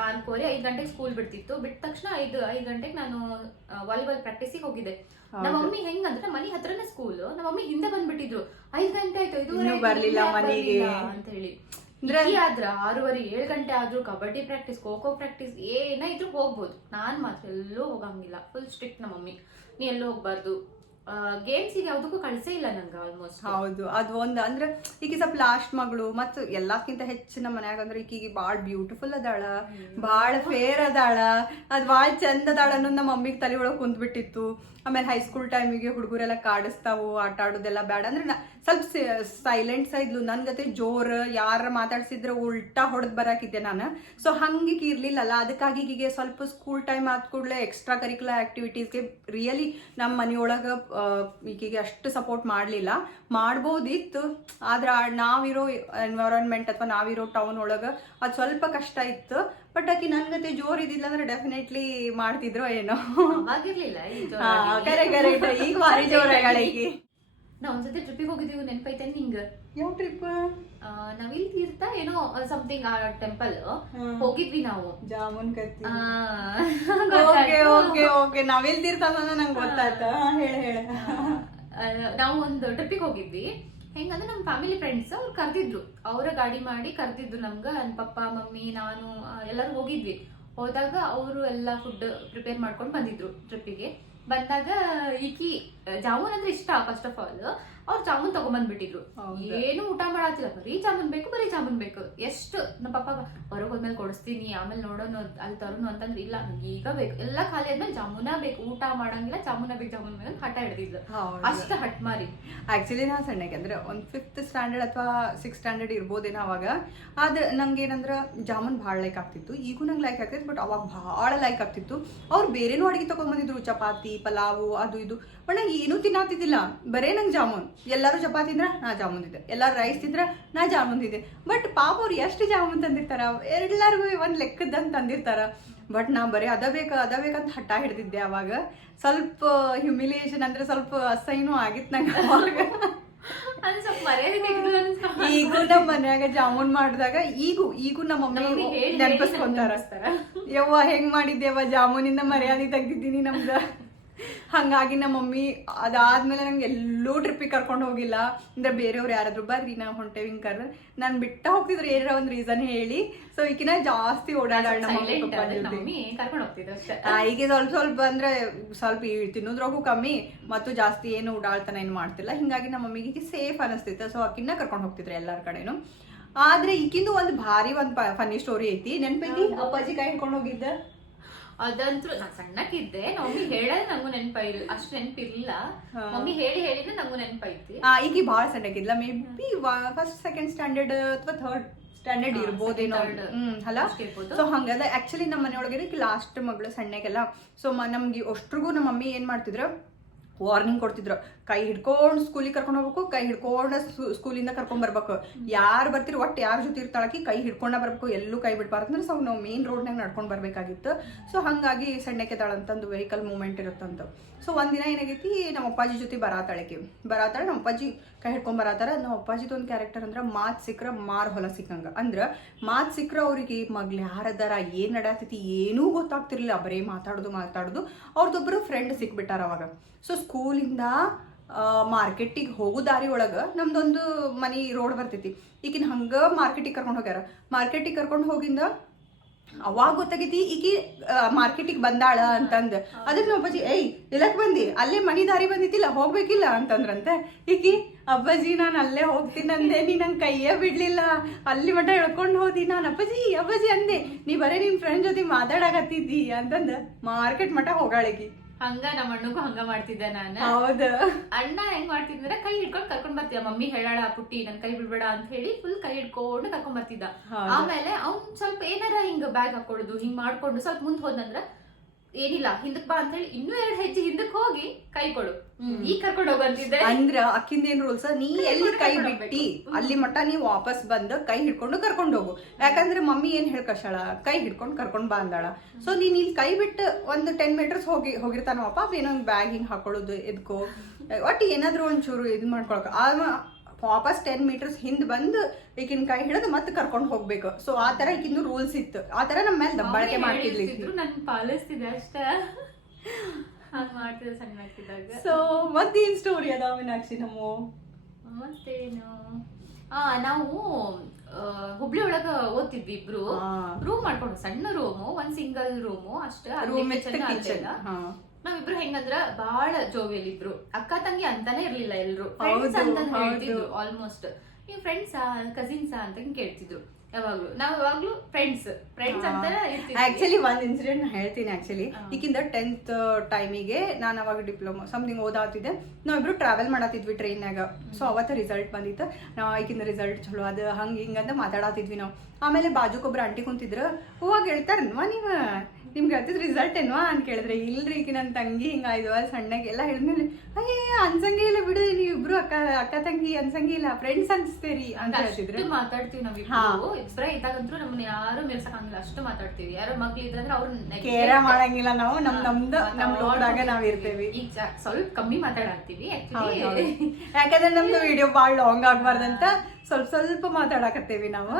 4:45 5 ಗಂಟೆಗೆ ಸ್ಕೂಲ್ ಬಿಡ್ತಿತ್ತು. ಬಿಟ್ಟ ತಕ್ಷಣ 5 ಗಂಟೆಗೆ ನಾನು ವಾಲಿಬಾಲ್ ಪ್ರಾಕ್ಟೀಸಿಗೆ ಹೋಗಿದ್ದೆ. ನಮ್ಮ ಮಮ್ಮಿ ಹೆಂಗಂದ್ರೆ ಮನಿ ಹತ್ರನೇ ಸ್ಕೂಲ್, ನಮ್ಮ ಮಮ್ಮಿ ಹಿಂದೆ ಬಂದ್ಬಿಟ್ಟಿದ್ರು. 5 ಗಂಟೆ ಆಯ್ತು, 5:30 ಬರ್ಲಿಲ್ಲ ಮನೆಗೆ ಅಂತ ಹೇಳಿ. ಆದ್ರ 6:30 7 ಗಂಟೆ ಆದ್ರೂ ಕಬಡ್ಡಿ ಪ್ರಾಕ್ಟೀಸ್, ಖೋ ಖೋ ಪ್ರಾಕ್ಟೀಸ್ ಏನ ಇದ್ರು ಹೋಗ್ಬೋದು. ನಾನ್ ಮಾತ್ರ ಎಲ್ಲೂ ಹೋಗಂಗಿಲ್ಲ. ಫುಲ್ ಸ್ಟ್ರಿಕ್ಟ್ ನಮ್ಮ ಮಮ್ಮಿ, ನೀ ಎಲ್ಲೂ ಹೋಗ್ಬಾರ್ದು. ಗೇಮ್ಸಿಗೆ ಯಾವ್ದಕ್ಕೂ ಕಳ್ಸೇ ಇಲ್ಲ ನಂಗೆ ಆಲ್ಮೋಸ್ಟ್. ಹೌದು, ಅದು ಒಂದು ಅಂದ್ರೆ ಈಗ ಸ್ವಲ್ಪ ಲಾಸ್ಟ್ ಮಗಳು ಮತ್ತು ಎಲ್ಲಕ್ಕಿಂತ ಹೆಚ್ಚು ನಮ್ಮ ಮನ್ಯಾಗ ಅಂದ್ರೆ ಈಕಿಗೆ ಭಾಳ ಬ್ಯೂಟಿಫುಲ್ ಅದಾಳ, ಭಾಳ ಫೇರ್ ಅದಾಳ, ಅದು ಭಾಳ ಚಂದ ಅದಾಳ ಅನ್ನೋದು ನಮ್ಮ ಮಮ್ಮಿಗೆ ತಲೆ ಒಳಗೆ ಕುಂತ್ಬಿಟ್ಟಿತ್ತು. ಆಮೇಲೆ ಹೈಸ್ಕೂಲ್ ಟೈಮಿಗೆ ಹುಡುಗರೆಲ್ಲ ಕಾಡಿಸ್ತಾವು, ಆಟ ಆಡೋದೆಲ್ಲ ಬೇಡ ಅಂದ್ರೆ ಸ್ವಲ್ಪ ಸೈಲೆಂಟ್ಸ್ ಇದ್ಲು. ನನ್ ಜೊತೆ ಜೋರ್ ಯಾರ ಮಾತಾಡ್ಸಿದ್ರೆ ಉಲ್ಟಾ ಹೊಡೆದ್ ಬರಾಕಿದ್ದೆ ನಾನು. ಸೊ ಹಂಗೀಗ ಇರ್ಲಿಲ್ಲಲ್ಲ, ಅದಕ್ಕಾಗಿ ಈಗೀಗೆ ಸ್ವಲ್ಪ ಸ್ಕೂಲ್ ಟೈಮ್ ಆದ ಕೂಡಲೇ ಎಕ್ಸ್ಟ್ರಾ ಕರಿಕ್ಯುಲರ್ ಆಕ್ಟಿವಿಟೀಸ್ಗೆ ರಿಯಲಿ ನಮ್ಮ ಮನೆಯೊಳಗೆ ಈಕೆಗೆ ಅಷ್ಟು ಸಪೋರ್ಟ್ ಮಾಡಲಿಲ್ಲ. ಮಾಡ್ಬೋದಿತ್ತು, ಆದ್ರೆ ನಾವಿರೋ ಎನ್ವೈರನ್ಮೆಂಟ್ ಅಥವಾ ನಾವಿರೋ ಟೌನ್ ಒಳಗೆ ಅದು ಸ್ವಲ್ಪ ಕಷ್ಟ ಇತ್ತು. ಬಟ್ ಆಕಿ ನನ್ ಗತೆ ಜೋರ್ ಇದಿಲ್ಲ ಅಂದ್ರೆ ಡೆಫಿನೆಟ್ಲಿ ಮಾಡ್ತಿದ್ರು ಏನೋ. ಕರೆಕ್ಟ್, ಈಗ ಭಾರಿ ಜೋರಾಗಿ. ನಾವ್ ಒಂದ್ಸತಿ ಟ್ರಿಪ್ಪಿಗೆ ಹೋಗಿದ್ದೀವಿ, ನೆನಪೈತೆ ನಿಂಗ? ಯಾವ ಟ್ರಿಪ್? ನವಿಲ್ ತೀರ್ಥ ಏನೋ ಸಮಥಿಂಗ್ ಆ ಟೆಂಪಲ್ ಹೋಗಿದ್ವಿ ನಾವು. ಜಾಮೂನ್ ಕತ್ತಿ. ಓಕೆ ನವಿಲ್ ತೀರ್ಥ ನಂಗೆ ಗೊತ್ತಾಯ್ತಾ, ಹೇಳ. ನಾವು ಒಂದು ಟ್ರಿಪ್ಪಿಗೆ ಹೋಗಿದ್ವಿ. ಹೆಂಗಂದ್ರೆ ನಮ್ಮ ಫ್ಯಾಮಿಲಿ ಫ್ರೆಂಡ್ಸ್ ಅವ್ರು ಕರ್ದಿದ್ರು, ಅವರ ಗಾಡಿ ಮಾಡಿ ಕರ್ದಿದ್ರು ನಮ್ಗ. ನನ್ನ ಪಪ್ಪ ಮಮ್ಮಿ ನಾನು ಎಲ್ಲರೂ ಹೋಗಿದ್ವಿ. ಹೋದಾಗ ಅವರು ಎಲ್ಲ ಫುಡ್ ಪ್ರಿಪೇರ್ ಮಾಡ್ಕೊಂಡು ಬಂದಿದ್ರು ಟ್ರಿಪ್ಪಿಗೆ. ಬಂದಾಗ ಈಕಿ ಜಾಮೂನ್ ಅಂದ್ರೆ ಇಷ್ಟ ಫಸ್ಟ್ ಆಫ್ ಆಲ್. ಅವ್ರು ಜಾಮೂನ್ ತಗೊಂಡ್ಬಂದ್ಬಿಟ್ಟಿದ್ರು. ಹೌದಾ? ಏನು ಊಟ ಮಾಡತ್ತಿಲ್ಲ, ಬರೀ ಜಾಮೂನ್ ಬೇಕು, ಬರೀ ಜಾಮೂನ್ ಬೇಕು. ಎಷ್ಟು ನಮ್ಮ ಪಪ್ಪ ಹೊರಗೆ ಹೋದ್ಮೇಲೆ ಕೊಡಿಸ್ತೀನಿ, ಆಮೇಲೆ ನೋಡೋಣ ಅಲ್ಲಿ ತರೋನು ಅಂತಂದ್ರೆ, ಇಲ್ಲ ಈಗ ಬೇಕು, ಎಲ್ಲ ಖಾಲಿ ಆದ್ಮೇಲೆ ಜಾಮೂನ ಬೇಕು, ಊಟ ಮಾಡಂಗಿಲ್ಲ, ಜಾಮೂನ ಬೇಕು ಜಾಮೂನ್ ಬೇಕು ಅಂತ ಹಠ ಹಿಡಿದಿದ್ದು. ಅಷ್ಟ ಹಟ್ ಮಾರಿ. ಆಕ್ಚುಲಿ ನಾ ಸಣ್ಣಗೆ ಅಂದ್ರೆ ಒಂದು 5th ಸ್ಟ್ಯಾಂಡರ್ಡ್ ಅಥವಾ 6th ಸ್ಟ್ಯಾಂಡರ್ಡ್ ಇರ್ಬೋದೇನೋ ಅವಾಗ. ಆದ್ರೆ ನಂಗೆ ಏನಂದ್ರ ಜಾಮೂನ್ ಭಾಳ ಲೈಕ್ ಆಗ್ತಿತ್ತು, ಈಗೂ ನಂಗೆ ಲೈಕ್ ಆಗ್ತೈತಿ. ಬಟ್ ಅವಾಗ ಭಾಳ ಲೈಕ್ ಆಗ್ತಿತ್ತು. ಅವ್ರು ಬೇರೆನೂ ಅಡುಗೆ ತಗೊಂಡ್ಬಂದಿದ್ರು, ಚಪಾತಿ ಪಲಾವು ಅದು ಇದು. ಬಟ್ ನಂಗೆ ಏನೂ ತಿನ್ನಾತಿದ್ದಿಲ್ಲ, ಬರೇ ನಂಗೆ ಜಾಮೂನ್. ಎಲ್ಲರೂ ಚಪಾತಿ ತಿಂದ್ರ ನಾ ಜಾಮೂನ್ ತಿದ್ದೆ, ಎಲ್ಲರೂ ರೈಸ್ ತಿಂದ್ರ ನಾ ಜಾಮೂನ್ ತಿದ್ದೆ. ಬಟ್ ಪಾಪ ಅವ್ರು ಎಷ್ಟು ಜಾಮೂನ್ ತಂದಿರ್ತಾರ, ಎಲ್ಲರಿಗೂ ಒಂದು ಲೆಕ್ಕದಂಗೆ ತಂದಿರ್ತಾರ. ಬಟ್ ನಾ ಬರೀ ಅದ ಬೇಕಂತ ಹಠ ಹಿಡ್ದಿದ್ದೆ ಅವಾಗ. ಸ್ವಲ್ಪ ಹ್ಯುಮಿಲಿಯೇಷನ್ ಅಂದ್ರೆ ಸ್ವಲ್ಪ ಅಸಹ್ಯನೂ ಆಗಿತ್ತು ನಂಗೆ ಅವಾಗ. ಅದು ಸ್ವಲ್ಪ ಮರ್ಯಾದೆ ತೆಗ್ದು ಅನ್ಸ್ತಾ. ಈಗೂ ನಮ್ಮ ಮನ್ಯಾಗ ಜಾಮೂನ್ ಮಾಡಿದಾಗ ಈಗೂ ನಮ್ಮ ಮಮ್ಮಿ ನೆನಪಿಸ್ಕೊಂತಾರ, ಯವ್ವ ಹೆಂಗ್ ಮಾಡಿದ್ದೇವ ಜಾಮೂನಿಂದ ಮರ್ಯಾದೆ ತೆಗ್ದಿದ್ದೀನಿ ನಮ್ದ. ಹಂಗಾಗಿ ನಮ್ಮ ಮಮ್ಮಿ ಅದಾದ್ಮೇಲೆ ನಂಗೆ ಎಲ್ಲೂ ಟ್ರಿಪ್ಪಿಗೆ ಕರ್ಕೊಂಡು ಹೋಗಿಲ್ಲ. ಅಂದ್ರೆ ಬೇರೆಯವ್ರು ಯಾರಾದ್ರು ಬರ್ರಿ ನಾವು ಹೊಂಟೇವಿ ಹಿಂಗೆ ಕರ್ರ ನಾನು ಬಿಟ್ಟ ಹೋಗ್ತಿದ್ರು ಏನಾರ ಒಂದು ರೀಸನ್ ಹೇಳಿ. ಸೊ ಈಗಿನ ಜಾಸ್ತಿ ಓಡಾಡಾಳ ನಮ್ಮ ಮಮ್ಮಿ ಕರ್ಕೊಂಡು ಹೋಗ್ತಿದ್ರು ಅಷ್ಟೇ. ಈಗ ಸ್ವಲ್ಪ ಅಂದ್ರೆ ಸ್ವಲ್ಪ ತಿನ್ನೋದ್ರಾಗೂ ಕಮ್ಮಿ ಮತ್ತು ಜಾಸ್ತಿ ಏನು ಓಡಾಡ್ತಾನೆ ಏನು ಮಾಡ್ತಿಲ್ಲ. ಹಿಂಗಾಗಿ ನಮ್ಮ ಮಮ್ಮಿಗೆ ಸೇಫ್ ಅನಿಸ್ತಿತ್ತು. ಸೊ ಆಕಿನ್ನ ಕರ್ಕೊಂಡು ಹೋಗ್ತಿದ್ರು ಎಲ್ಲಾರ ಕಡೆನು. ಆದ್ರೆ ಈಗಿಂದು ಒಂದು ಭಾರಿ ಒಂದು ಫನ್ನಿ ಸ್ಟೋರಿ ಐತಿ, ನೆನ್ಪೈತಿ? ಅಪ್ಪಾಜಿ ಕೈ ಹಿಡ್ಕೊಂಡು ಹೋಗಿದ್ದ ಅದಂತೂ ನಾ ಸಣ್ಣಕ್ಕಿದ್ದೆ, ಮಮ್ಮಿ ಹೇಳೋದು ನಂಗೂ ನೆನಪೈರು, ಅಷ್ಟು ನೆನಪಿರ್ಲಿಲ್ಲ. ಮಮ್ಮಿ ಹೇಳಿದ್ರೆ ನಂಗೂ ನೆನಪೈತಿ. ಈಗ ಭಾಳ ಸಣ್ಣಕ್ಕಿದ್ಲ, may be 1st 2nd standard ಅಥವಾ 3rd ಸ್ಟ್ಯಾಂಡರ್ಡ್ ಇರ್ಬೋದೇನೋ. ಅಲ್ಲ, ಸೊ ಹಂಗದ. ಆಕ್ಚುಲಿ ನಮ್ಮ ಮನೆಯೊಳಗೆ ಲಾಸ್ಟ್ ಮಗಳು ಸಣ್ಣಗೆಲ್ಲ. ಸೊ ನಮ್ಗೆ ಅಷ್ಟ್ರಿಗೂ ನಮ್ಮ ಮಮ್ಮಿ ಏನ್ ಮಾಡ್ತಿದ್ರು, ವಾರ್ನಿಂಗ್ ಕೊಡ್ತಿದ್ರು, ಕೈ ಹಿಡ್ಕೊಂಡು ಸ್ಕೂಲಿಗೆ ಕರ್ಕೊಂಡು ಹೋಗ್ಬೇಕು, ಕೈ ಹಿಡ್ಕೊಂಡು ಸ್ಕೂಲಿಂದ ಕರ್ಕೊಂಡ್ ಬರ್ಬೇಕು. ಯಾರು ಬರ್ತಿರು ಒಟ್ಟು ಯಾರ ಜೊತೆ ಇರ್ತಾಳಕಿ ಕೈ ಹಿಡ್ಕೊಂಡ ಬರ್ಬೇಕು, ಎಲ್ಲೂ ಕೈ ಬಿಡ್ಬಾರ್ದು. ಅಂದ್ರೆ ಸೊ ನಾವು ಮೇನ್ ರೋಡ್ನಾಗ ನಡ್ಕೊಂಡು ಬರ್ಬೇಕಾಗಿತ್ತು. ಸೊ ಹಂಗಾಗಿ ಸಣ್ಣಕ್ಕೆದಾಳಂತಂದು ವೆಹಿಕಲ್ ಮೂವ್ಮೆಂಟ್ ಇರುತ್ತಂತ. ಸೊ ಒಂದಿನ ಏನಾಗೈತಿ, ನಮ್ಮ ಅಪ್ಪಾಜಿ ಜೊತೆ ಬರಾತಾಳೆ ನಮ್ಮ ಅಪ್ಪಾಜಿ ಕೈ ಹಿಡ್ಕೊಂಡ್ ಬರತ್ತಾರ. ನಮ್ಮ ಅಪ್ಪಾಜಿದ ಒಂದು ಕ್ಯಾರೆಕ್ಟರ್ ಅಂದ್ರೆ ಮಾತು ಸಿಕ್ಕ್ರ ಮಾರು ಹೊಲ ಸಿಕ್ಕಂಗ. ಅಂದ್ರೆ ಮಾತು ಸಿಕ್ಕ್ರ ಅವ್ರಿಗೆ ಮಗ್ಲು ಯಾರದಾರ, ಏನ್ ನಡಾತೈತಿ ಏನೂ ಗೊತ್ತಾಗ್ತಿರ್ಲಿಲ್ಲ, ಬರೀ ಮಾತಾಡೋದು. ಅವ್ರದೊಬ್ಬರು ಫ್ರೆಂಡ್ ಸಿಕ್ಬಿಟ್ಟಾರ ಅವಾಗ. ಸೊ ಸ್ಕೂಲಿಂದ ಮಾರ್ಕೆಟಿಗೆ ಹೋಗೋ ದಾರಿ ಒಳಗೆ ನಮ್ದೊಂದು ಮನೆ ರೋಡ್ ಬರ್ತೈತಿ. ಈಗಿನ ಹಂಗ ಮಾರ್ಕೆಟಿಗೆ ಕರ್ಕೊಂಡು ಹೋಗ್ಯಾರ. ಮಾರ್ಕೆಟಿಗೆ ಕರ್ಕೊಂಡು ಹೋಗಿಂದ ಅವಾಗ ಗೊತ್ತಾಗೈತಿ ಈಕಿ ಮಾರ್ಕೆಟಿಗೆ ಬಂದಾಳ ಅಂತಂದ್. ಅದಕ್ಕೆ ನಮ್ಮ ಅಪ್ಪಾಜಿ ಇಲ್ಲಕ್ ಬಂದಿ, ಅಲ್ಲೇ ಮನಿ ದಾರಿ ಬಂದಿತ್ತಿಲ್ಲ, ಹೋಗ್ಬೇಕಿಲ್ಲ ಅಂತಂದ್ರಂತೆ. ಈಕಿ ಅಪ್ಪಾಜಿ ನಾನು ಅಲ್ಲೇ ಹೋಗ್ತೀನಿ ಅಂದೆ, ನೀ ನಂಗೆ ಕೈಯೇ ಬಿಡ್ಲಿಲ್ಲ, ಅಲ್ಲಿ ಮಠ ಎಳ್ಕೊಂಡು ಹೋದಿ. ನಾನು ಅಪ್ಪಾಜಿ ಅಂದೆ, ನೀ ಬರೀ ನಿನ್ ಫ್ರೆಂಡ್ ಜೊತೆ ಮಾತಾಡಕತ್ತಿದ್ದಿ ಅಂತಂದ ಮಾರ್ಕೆಟ್ ಮಠ ಹೋಗಾಳಿಗಿ. ಹಂಗ ನಮ್ಮ ಅಣ್ಣಗೂ ಹಂಗ ಮಾಡ್ತಿದ್ದೆ ನಾನು. ಹೌದ, ಅಣ್ಣ ಹೆಂಗ್ ಮಾಡ್ತಿದ್ರೆ ಕೈ ಹಿಡ್ಕೊಂಡು ಕರ್ಕೊಂಡ್ ಬರ್ತಿದ್ದ. ಮಮ್ಮಿ ಹೇಳಾಳ ಪುಟ್ಟಿ ನನ್ ಕೈ ಬಿಡ್ಬೇಡ ಅಂತ ಹೇಳಿ ಫುಲ್ ಕೈ ಹಿಡ್ಕೊಂಡು ಕರ್ಕೊಂಡ್ ಬರ್ತಿದ್ದ. ಆಮೇಲೆ ಅವ್ನ್ ಸ್ವಲ್ಪ ಏನಾರ ಹಿಂಗ ಬ್ಯಾಗ್ ಹಾಕೊಳ್ಳೋದು ಹಿಂಗ್ ಮಾಡ್ಕೊಂಡು ಸ್ವಲ್ಪ ಮುಂದ್ ಹೋದ್ನಂದ್ರ ಏನಿಲ್ಲ ಹಿಂದಕ್ ಬಾ ಅಂತ ಹೇಳಿ ಇನ್ನೂ 2 ಹೆಜ್ಜೆ ಹಿಂದಕ್ ಹೋಗಿ ಕೈ ಕೊಡು, ಈಗ ಕರ್ಕೊಂಡು ಹೋಗಂತಿದ್ದೆ. ಅಂದ್ರ ಅಕ್ಕಿಂದ ಏನ್ ರೂಲ್ಸ್, ನೀ ಎಲ್ಲಿ ಕೈ ಬಿಟ್ಟಿ ಅಲ್ಲಿ ಮಟ್ಟ ನೀ ವಾಪಸ್ ಬಂದು ಕೈ ಹಿಡ್ಕೊಂಡು ಕರ್ಕೊಂಡು ಹೋಗು. ಯಾಕಂದ್ರೆ ಮಮ್ಮಿ ಏನ್ ಹೇಳ್ಕಶಾಳ, ಕೈ ಹಿಡ್ಕೊಂಡು ಕರ್ಕೊಂಡ್ ಬಾ ಅಂದಾಳ. ಸೊ ನೀನ್ ಇಲ್ಲಿ ಕೈ ಬಿಟ್ಟು ಒಂದು 10 ಮೀಟರ್ಸ್ ಹೋಗಿರ್ತಾನವಪ್ಪ, ಏನೋ ಒಂದು ಬ್ಯಾಗ್ ಹಿಂಗ್ ಹಾಕೊಳ್ಳೋದು ಎದ್ಕೋ, ಒಟ್ಟು ಏನಾದ್ರು ಒಂಚೂರು ಇದು ಮಾಡ್ಕೊಳಕ. ವಾಪಸ್ 10 ಮೀಟರ್ಸ್ ಹಿಂದ್ ಬಂದು ಈಗಿನ ಕೈ ಹಿಡಿದು ಮತ್ತೆ ಕರ್ಕೊಂಡು ಹೋಗ್ಬೇಕು. ಸೊ ಆ ತರ ಈಗಿಂದು ರೂಲ್ಸ್ ಇತ್ತು. ಆ ತರ ನಮ್ಮ ಮೇಲೆ ದಬ್ಬಾಳಿಕೆ ಮಾಡ್ತಿದ್ಲಿದ್ರು, ನನ್ ಪಾಲಿಸ್ತಿದ್ದೆ ಅಷ್ಟ. ಹಂಗ ಮಾಡ್ತಿದ್ದೆ ಸಣ್ಣಕ್ಕಿದ್ದಾಗ. ಸೊ ಮತ್ತೇನ್ ಸ್ಟೋರಿ ಅದಾವ ಮೀನಾಕ್ಷಿ ನಮ್ಮ? ಮತ್ತೇನು, ನಾವು ಹುಬ್ಳಿ ಒಳಗ ಓದ್ತಿದ್ವಿ ಇಬ್ರು. ರೂಮ್ ಮಾಡ್ಕೊಂಡು ಸಣ್ಣ ರೂಮು, ಒಂದ್ ಸಿಂಗಲ್ ರೂಮು ಅಷ್ಟ. ನಾವಿಬ್ರು ಹೆಂಗಂದ್ರ ಬಾಳ ಜೋವಿಯಲ್ ಇಬ್ರು, ಅಕ್ಕ ತಂಗಿ ಅಂತಾನೆ ಇರ್ಲಿಲ್ಲ, ಎಲ್ರು ಫ್ರೆಂಡ್ಸ್ ಅಂತ ಹೇಳ್ತಿದ್ರು. ಆಲ್ಮೋಸ್ಟ್ ನೀವು ಫ್ರೆಂಡ್ಸಾ ಕಸಿನ್ಸಾ ಅಂತ ಕೇಳ್ತಿದ್ರು ಯಾವಾಗ್ಲೂ. ನಾವ್ ಯಾವಾಗ್ಲೂ ಫ್ರೆಂಡ್ಸ್ ಅಂತ ಇರ್ತಿದ್ವಿ. ಆಕ್ಚುಲಿ ಒಂದ್ ಇನ್ಸಿಡೆಂಟ್ ಹೇಳ್ತೀನಿ. ಆಕ್ಚುಲಿ ಈಗಿಂದ 10th ಟೈಮಿಗೆ ನಾನು ಅವಾಗ ಡಿಪ್ಲೊಮಾ ಸಮಥಿಂಗ್ ಓದಾತಿದ್ದೆ. ನಾವಿಬ್ರು ಟ್ರಾವೆಲ್ ಮಾಡತ್ತಿದ್ವಿ ಟ್ರೈನ್ಯಾಗ. ಸೊ ಅವತ್ತ ರಿಸಲ್ಟ್ ಬಂದಿತ್ತು. ಈಗಿಂದ ರಿಸಲ್ಟ್ ಚಲೋ ಅದ ಹಂಗ ಹಿಂಗಂತ ಮಾತಾಡತ್ತಿದ್ವಿ ನಾವು. ಆಮೇಲೆ ಬಾಜುಕೊಬ್ರು ಆಂಟಿ ಕುಂತಿದ್ರು, ಹೂವಾಗ ಹೇಳ್ತಾರನ್ವಾ ನೀವ ನಿಮ್ಗೆ ಹೇಳ್ತಿದ್ ರಿಸಲ್ಟ್ ಏನ್ವಾ ಅಂತ ಕೇಳಿದ್ರೆ, ಇಲ್ರಿ ಈಕಿ ನನ್ನ ತಂಗಿ ಹಿಂಗಾಯ್ದು ಸಣ್ಣಗೆಲ್ಲ ಹೇಳಿದ್ಮೇಲೆ ಅನ್ಸಂಗೆ ಇಲ್ಲ ಬಿಡು, ನೀವಿಬ್ರು ಅಕ್ಕ ತಂಗಿ ಅನ್ಸಂಗೆ ಇಲ್ಲ, ಫ್ರೆಂಡ್ಸ್ ಅನ್ಸ್ತೇರಿ ಅಂತ ಹೇಳ್ತಿದ್ರು. ಮಾತಾಡ್ತೀವಿ ನಾವಿಬ್ರು ಇಬ್ರೇ ಇದ್ದಾಗಂತೂ ನಮ್ಮನ್ನ ಯಾರು ಮೆಲ್ಸಕ್ಕಾಗಿಲ್ಲ, ಅಷ್ಟು ಮಾತಾಡ್ತೀವಿ. ಯಾರೋ ಮಕ್ಳು ಇದ್ರೆ ಅವ್ರು ಕೇರ ಮಾಡಂಗಿಲ್ಲ, ನಾವು ನಮ್ ಲೋಕದಾಗ ನಾವ್ ಇರ್ತೇವಿ. ಈಗ ಸ್ವಲ್ಪ ಕಮ್ಮಿ ಮಾತಾಡತ್ತೀವಿ ಯಾಕಂದ್ರೆ ನಮ್ದು ವಿಡಿಯೋ ಬಾಳ್ ಲಾಂಗ್ ಆಗ್ಬಾರ್ದಂತ ಸ್ವಲ್ಪ ಮಾತಾಡಕತ್ತೇವಿ ನಾವು.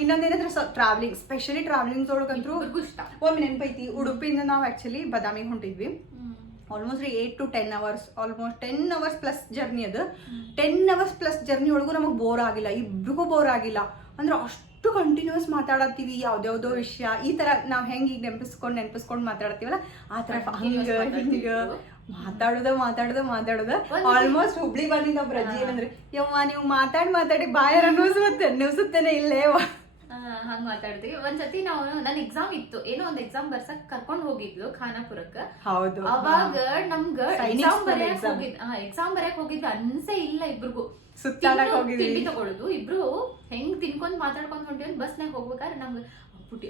ಇನ್ನೊಂದೇನಂದ್ರೆ ಟ್ರಾವೆಲಿಂಗ್, ಸ್ಪೆಷಲಿ ಟ್ರಾವೆಲಿಂಗ್ ಒಳಗಂತ್ರು ಒಮ್ಮೆ ನೆನಪೈತಿ, ಉಡುಪಿಯಿಂದ ನಾವು ಆಕ್ಚುಲಿ ಬದಾಮಿಗೆ ಹೊಂಟಿದ್ವಿ. Almost 8 to 10 hours, almost 10 hours plus journey. ಅದು 10 hours ಪ್ಲಸ್ ಜರ್ನಿ ಒಳಗೂ ನಮಗ್ ಬೋರ್ ಆಗಿಲ್ಲ, ಇಬ್ರಿಗೂ ಬೋರ್ ಆಗಿಲ್ಲ. ಅಂದ್ರೆ ಅಷ್ಟು ಕಂಟಿನ್ಯೂಸ್ ಮಾತಾಡತ್ತೀವಿ, ಯಾವ್ದ್ಯಾವ್ದೋ ವಿಷಯ. ಈ ತರ ನಾವ್ ಹೆಂಗ್ ಈಗ ನೆನಪಿಸ್ಕೊಂಡ್ ಮಾತಾಡತ್ತೀವಲ್ಲ, ಆ ತರ ಹಿಂಗ ಮಾತಾಡುದ ಆಲ್ಮೋಸ್ಟ್ ಹುಬ್ಳಿ ಬಂದಿಂದ ಒಬ್ರು ಅಜ್ಜಿ ಏನಂದ್ರೆ ಯವ್ವ ನೀವು ಮಾತಾಡಿ ಬಾಯರ ನುಸುತ್ತೇನೆ ಇಲ್ಲೇ ಹಂಗ್ ಮಾತಾಡ್ತೀವಿ. ಒಂದ್ಸತಿ ನಾವು ನನ್ ಎಕ್ಸಾಮ್ ಇತ್ತು, ಏನೋ ಒಂದ್ ಎಕ್ಸಾಮ್ ಬರ್ಸಕ್ ಕರ್ಕೊಂಡ್ ಹೋಗಿದ್ಲು ಖಾನಾಪುರಕ್ಕ. ಹೌದು, ಅವಾಗ ನಮ್ಗ ಎಕ್ಸಾಮ್ ಬರೆಯಕ್ ಹೋಗಿದ್ವಿ ಅನ್ಸೇ ಇಲ್ಲ ಇಬ್ರಿಗೂ. ಸುತ್ತಾಡಕ್ ಹೋಗಿದ್ವಿ, ತಿಂಡಿ ತಗೊಳುದು ಇಬ್ರು ಹೆಂಗ್ ತಿನ್ಕೊಂಡ್ ಮಾತಾಡ್ಕೊಂಡ್ ಹೊಂಟಿವಿ. ಬಸ್ನಾಗ ಹೋಗ್ಬೇಕಾದ್ರೆ ನಮ್ಗೆ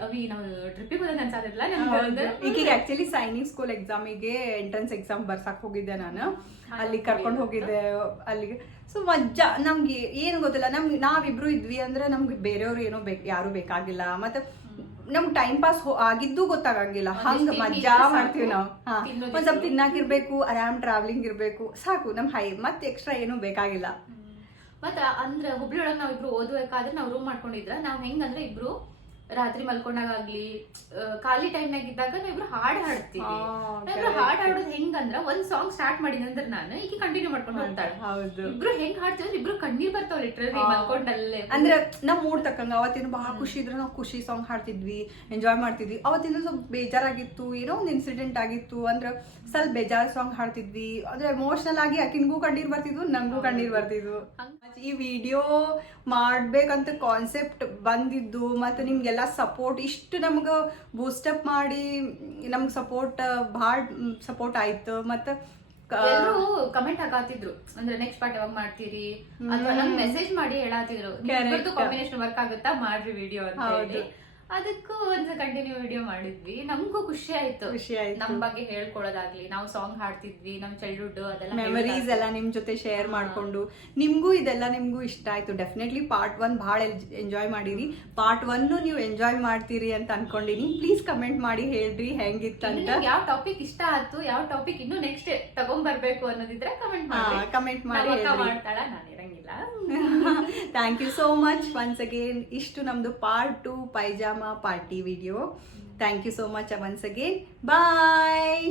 ಅವಿ ನಾವು ಟ್ರಿಪ್ಪಿಗೆ ಹೋದಂಗ ಅನ್ಸಾದಿಲ್ಲ. ಈಗ ಆಕ್ಚುಲಿ ಸೈನಿಕ್ ಸ್ಕೂಲ್ ಎಕ್ಸಾಮಿಗೆ ಎಂಟ್ರೆನ್ಸ್ ಎಕ್ಸಾಮ್ ಬರ್ಸಕ್ ಹೋಗಿದ್ದೆ ನಾನು, ಅಲ್ಲಿ ಕರ್ಕೊಂಡು ಹೋಗಿದ್ದೆ ಅಲ್ಲಿಗೆ. ಸೊ ಮಜ್ಜಾ, ನಮ್ಗೆ ಏನು ಗೊತ್ತಿಲ್ಲ, ನಾವಿಬ್ರು ಇದ್ವಿ ಅಂದ್ರೆ ನಮ್ಗೆ ಬೇರೆಯವ್ರು ಏನೋ ಯಾರು ಬೇಕಾಗಿಲ್ಲ, ಮತ್ತೆ ನಮ್ಗೆ ಟೈಮ್ ಪಾಸ್ ಆಗಿದ್ದು ಗೊತ್ತಾಗಂಗಿಲ್ಲ. ಹಂಗ ಮಜ್ಜಾ ಮಾಡ್ತೀವಿ ನಾವು. ಒಂದ್ ಸ್ವಲ್ಪ ತಿನ್ನಾಕಿರ್ಬೇಕು, ಆರಾಮ್ ಟ್ರಾವೆಲಿಂಗ್ ಇರ್ಬೇಕು, ಸಾಕು. ನಮ್ ಮತ್ತೆ ಎಕ್ಸ್ಟ್ರಾ ಏನು ಬೇಕಾಗಿಲ್ಲ. ಮತ್ತ ಅಂದ್ರ ಹುಬ್ಳಿ ಒಳಗ್ ನಾವ್ ಇಬ್ರು ಓದ್ಬೇಕಾದ್ರೆ ನಾವ್ ರೂಮ್ ಮಾಡ್ಕೊಂಡಿದ್ರ, ನಾವ್ ಹೆಂಗಂದ್ರೆ ಇಬ್ರು ರಾತ್ರಿ ಮಲ್ಕೊಂಡಾಗ್ಲಿ ಖಾಲಿ ಟೈಮ್ನಾಗ ಇದ್ದಾಗ ನಾವಿಬ್ರು ಹಾಡ್ ಹಾಡ್ತೀವಿ. ನಾವಿಬ್ರು ಹಾಡ್ ಹಾಡೋದು ಹೆಂಗಂದ್ರ ಒಂದ್ ಸಾಂಗ್ ಸ್ಟಾರ್ಟ್ ಮಾಡಿದಂದ್ರ ನಾನು ಈಗ ಕಂಟಿನ್ಯೂ ಮಾಡ್ಕೊಂಡು ಹೋಗ್ತಾಳೆ. ಇಬ್ರು ಹೆಂಗ್ ಹಾಡ್ತೀವಿ, ಇಬ್ರು ಕಣ್ಣೀರ್ ಬರ್ತಾವ ಲಿಟ್ರಲಿ ಮಲ್ಕೊಂಡಲ್ಲೇ. ಅಂದ್ರೆ ನಮ್ ಮೂಡ್ ತಕ್ಕಂಗ ಅವತ್ತಿನ ಬಹಳ ಖುಷಿ ಇದ್ರೆ ನಾವು ಖುಷಿ ಸಾಂಗ್ ಹಾಡ್ತಿದ್ವಿ, ಎಂಜಾಯ್ ಮಾಡ್ತಿದ್ವಿ. ಅವತ್ತಿನ ಸ್ವಲ್ಪ ಬೇಜಾರಾಗಿತ್ತು, ಏನೋ ಒಂದ್ ಇನ್ಸಿಡೆಂಟ್ ಆಗಿತ್ತು ಅಂದ್ರೆ ಸ್ವಲ್ಪ ಬೇಜಾರ್ ಸಾಂಗ್ ಹಾಡ್ತಿದ್ವಿ. ಅಂದ್ರೆ ಎಮೋಷನಲ್ ಆಗಿ ಅಕಿನ್ಗೂ ಕಣ್ಣೀರ್ ಬರ್ತಿದ್ವು, ನಂಗೂ ಕಣ್ಣೀರ್ ಬರ್ತಿದ್ವು. ಈ ವಿಡಿಯೋ ಮಾಡ್ಬೇಕಂತ ಕಾನ್ಸೆಪ್ಟ್ ಬಂದಿದ್ದು ಮತ್ತೆ ನಿಮ್ಗೆಲ್ಲ ಸಪೋರ್ಟ್ ಇಷ್ಟು ನಮ್ಗೆ ಬೂಸ್ಟಪ್ ಮಾಡಿ ನಮ್ಗೆ ಭಾಳ ಸಪೋರ್ಟ್ ಆಯ್ತು. ಮತ್ತೆ ಎಲ್ಲರೂ ಕಮೆಂಟ್ ಹಾಕಾತಿದ್ರು, ಅಂದ್ರೆ ನೆಕ್ಸ್ಟ್ ಪಾರ್ಟ್ ಯಾವಾಗ ಮಾಡ್ತೀರಿ ಅಥವಾ ನಮ್ಗೆ ಮೆಸೇಜ್ ಮಾಡಿ ಹೇಳಾತಿದ್ರು ಕಾಂಬಿನೇಷನ್ ವರ್ಕ್ ಆಗುತ್ತಾ ಮಾಡ್ರಿ ವಿಡಿಯೋ ಅಂತ ಹೇಳಿ. ಅದಕ್ಕೂ ಒಂದು ಕಂಟಿನ್ಯೂ ವಿಡಿಯೋ ಮಾಡಿದ್ವಿ. ನಮಗೂ ಖುಷಿ ಆಯ್ತು ನಮ್ ಬಗ್ಗೆ ಹೇಳ್ಕೊಳೋದಾಗ್ಲಿ, ನಾವು ಸಾಂಗ್ ಹಾಡ್ತಿದ್ವಿ, ನಮ್ ಚೈಲ್ಡ್ಹುಡ್ ಅದೆಲ್ಲ ಮೆಮರೀಸ್ ಎಲ್ಲ ನಿಮ್ ಜೊತೆ ಶೇರ್ ಮಾಡ್ಕೊಂಡು ನಿಮ್ಗೂ ಇಷ್ಟ ಆಯ್ತು. ಡೆಫಿನೆಟ್ಲಿ ಪಾರ್ಟ್ 1 ಬಹಳ ಎಂಜಾಯ್ ಮಾಡಿರಿ. ಪಾರ್ಟ್ 1 ನೀವು ಎಂಜಾಯ್ ಮಾಡ್ತೀರಿ ಅಂತ ಅನ್ಕೊಂಡಿನಿ. ಪ್ಲೀಸ್ ಕಮೆಂಟ್ ಮಾಡಿ ಹೇಳ್ರಿ ಹೆಂಗಿತ್ತಂತ, ಯಾವ ಟಾಪಿಕ್ ಇಷ್ಟ ಆಯ್ತು, ಯಾವ ಟಾಪಿಕ್ ಇನ್ನು ನೆಕ್ಸ್ಟ್ ತಗೊಂಡ್ಬರ್ಬೇಕು ಅನ್ನೋದಿದ್ರೆ ಕಮೆಂಟ್ ಮಾಡಿ ಮಾಡ್ತಾಳ, ನಾನಿರಂಗಿಲ್ಲ. Thank you so much once again. ಇಷ್ಟು ನಮ್ದು part 2 pyjama party video. Thank you so much once again. Bye.